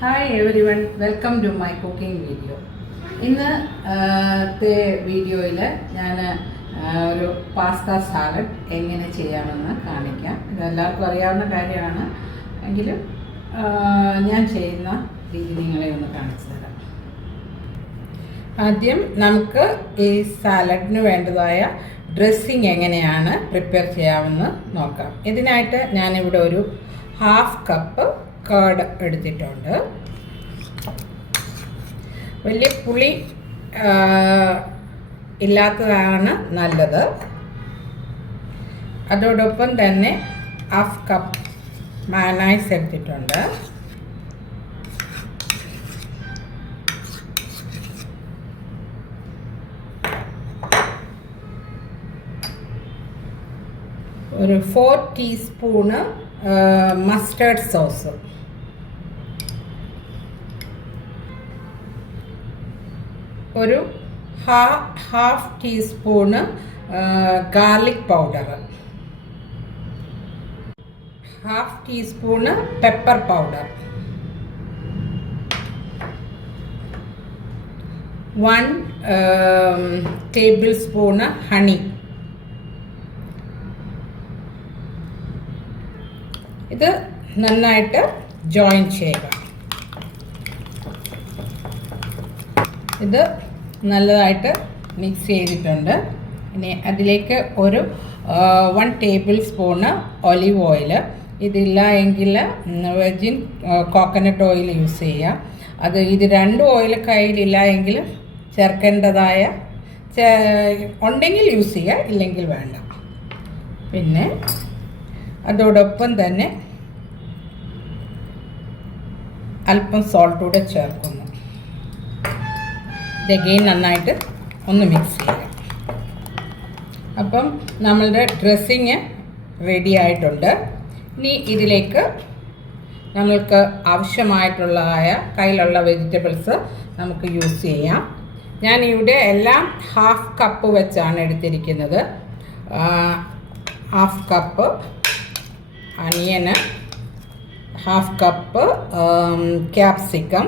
Hi everyone, welcome to my cooking video. ഇന്നത്തെ വീഡിയോയിൽ ഞാൻ ഒരു പാസ്ത സാലഡ് എങ്ങനെ ചെയ്യാമെന്ന് കാണിക്കാം. ഇതെല്ലാവർക്കും അറിയാവുന്ന കാര്യമാണ്, എങ്കിലും ഞാൻ ചെയ്യുന്ന രീതി നിങ്ങളെ ഒന്ന് കാണിച്ചു തരാം. ആദ്യം നമുക്ക് ഈ സാലഡിന് വേണ്ടതായ ഡ്രസ്സിങ് എങ്ങനെയാണ് പ്രിപ്പയർ ചെയ്യാമെന്ന് നോക്കാം. ഇതിനായിട്ട് ഞാനിവിടെ ഒരു 1/2 കപ്പ് കേർഡ് എടുത്തിട്ടുണ്ട്. വലിയ പുളി ഇല്ലാത്തതാണ് നല്ലത്. അതോടൊപ്പം തന്നെ 1/2 കപ്പ് മയണൈസ് എടുത്തിട്ടുണ്ട്. ഒരു 4 ടീസ്പൂണ് മസ്റ്റേർഡ് സോസ്, ഒരു 1/2 teaspoon garlic powder, 1/2 teaspoon pepper powder, 1 table spoon honey. ഇത് നന്നായിട്ട് ജോയിൻ ചെയ്യുക. ഇത് നല്ലതായിട്ട് മിക്സ് ചെയ്തിട്ടുണ്ട്. ഇനി അതിലേക്ക് ഒരു 1 ടേബിൾ സ്പൂണ് ഒലിവ് ഓയിൽ. ഇതില്ല എങ്കിൽ വെർജിൻ കോക്കനട്ട് ഓയിൽ യൂസ് ചെയ്യുക. ഇത് 2 ഓയിൽ കയ്യിലില്ല എങ്കിൽ ചേർക്കേണ്ടതായ ഉണ്ടെങ്കിൽ യൂസ് ചെയ്യുക, ഇല്ലെങ്കിൽ വേണ്ട. പിന്നെ അതോടൊപ്പം തന്നെ അല്പം സോൾട്ട് കൂടെ ചേർക്കുന്നു. ഇതഗെയിൻ നന്നായിട്ട് ഒന്ന് മിക്സ് ചെയ്യുക. അപ്പം നമ്മളുടെ ഡ്രസ്സിങ് റെഡി ആയിട്ടുണ്ട്. ഇനി ഇതിലേക്ക് നമ്മൾക്ക് ആവശ്യമായിട്ടുള്ളതായ കയ്യിലുള്ള വെജിറ്റബിൾസ് നമുക്ക് യൂസ് ചെയ്യാം. ഞാൻ ഇവിടെ എല്ലാം 1/2 കപ്പ് വെച്ചാണ് എടുത്തിരിക്കുന്നത്. 1/2 കപ്പ് അനിയന്, 1/2 കപ്പ് ക്യാപ്സിക്കം.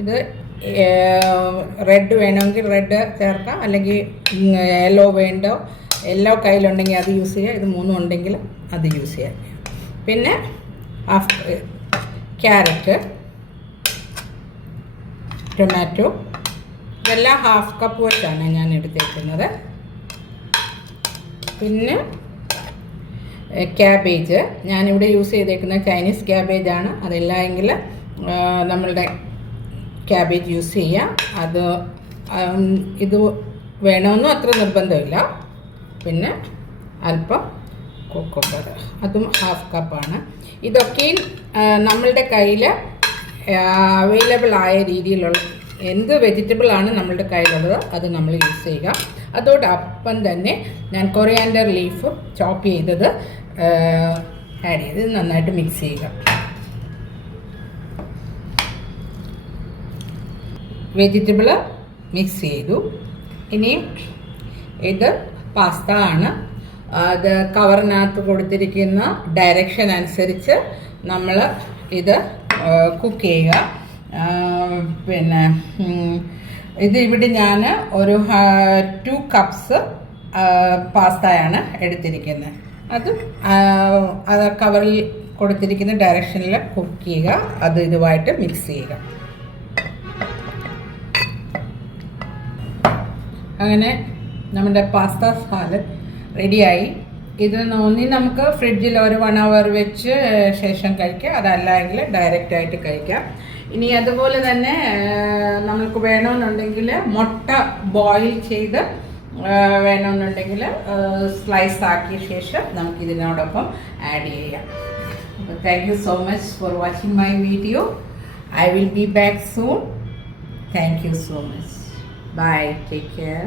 ഇത് റെഡ് വേണമെങ്കിൽ റെഡ് ചേർക്കാം, അല്ലെങ്കിൽ യെല്ലോ കയ്യിലുണ്ടെങ്കിൽ അത് യൂസ് ചെയ്യുക. ഇത് 3 ഉണ്ടെങ്കിൽ അത് യൂസ് ചെയ്യാം. പിന്നെ ക്യാരറ്റ്, ടൊമാറ്റോ, ഇതെല്ലാം 1/2 കപ്പ് വെച്ചാണ് ഞാൻ എടുത്തേക്കുന്നത്. പിന്നെ ക്യാബേജ്, ഞാനിവിടെ യൂസ് ചെയ്തേക്കുന്നത് ചൈനീസ് ക്യാബേജാണ്. അതല്ല എങ്കിൽ നമ്മളുടെ ക്യാബേജ് യൂസ് ചെയ്യാം. ഇത് വേണമെന്നും അത്ര നിർബന്ധമില്ല. പിന്നെ അല്പം കുക്കുംബർ, അതും 1/2 കപ്പാണ്. ഇതൊക്കെ നമ്മളുടെ കയ്യിൽ അവൈലബിൾ ആയ രീതിയിലുള്ള എന്ത് വെജിറ്റബിളാണ് നമ്മളുടെ കയ്യിലുള്ളത് അത് നമ്മൾ യൂസ് ചെയ്യുക. അതോടൊപ്പം തന്നെ ഞാൻ കൊറിയാൻഡർ ലീഫ് ചോപ്പ് ചെയ്തത് ആഡ് ചെയ്ത് നന്നായിട്ട് മിക്സ് ചെയ്യുക. വെജിറ്റബിൾ മിക്സ് ചെയ്തു. ഇനി ഇത് പാസ്ത ആണ്. അത് കവറിനകത്ത് കൊടുത്തിരിക്കുന്ന ഡയറക്ഷൻ അനുസരിച്ച് നമ്മൾ ഇത് കുക്ക് ചെയ്യുക. പിന്നെ ഇത് ഇവിടെ ഞാൻ ഒരു 2 കപ്സ് പാസ്തയാണ് എടുത്തിരിക്കുന്നത്. അത് കവറിൽ കൊടുത്തിരിക്കുന്ന ഡയറക്ഷനിൽ കുക്ക് ചെയ്യുക. അത് ഇതുമായിട്ട് മിക്സ് ചെയ്യുക. അങ്ങനെ നമ്മുടെ പാസ്ത സാലഡ് റെഡിയായി. ഇത് നമുക്ക് ഫ്രിഡ്ജിൽ ഒരു 1 അവർ വെച്ച് ശേഷം കഴിക്കാം. അതല്ല എങ്കിൽ ഡയറക്റ്റായിട്ട് കഴിക്കാം. ഇനി അതുപോലെ തന്നെ നമുക്ക് വേണമെന്നുണ്ടെങ്കിൽ മുട്ട ബോയിൽ ചെയ്ത് വേണമെന്നുണ്ടെങ്കിൽ സ്ലൈസ് ആക്കിയ ശേഷം നമുക്കിതിനോടൊപ്പം ആഡ് ചെയ്യാം. അപ്പോൾ thank you so much for watching my video. I will be back soon. Thank you so much. Bye. Take care.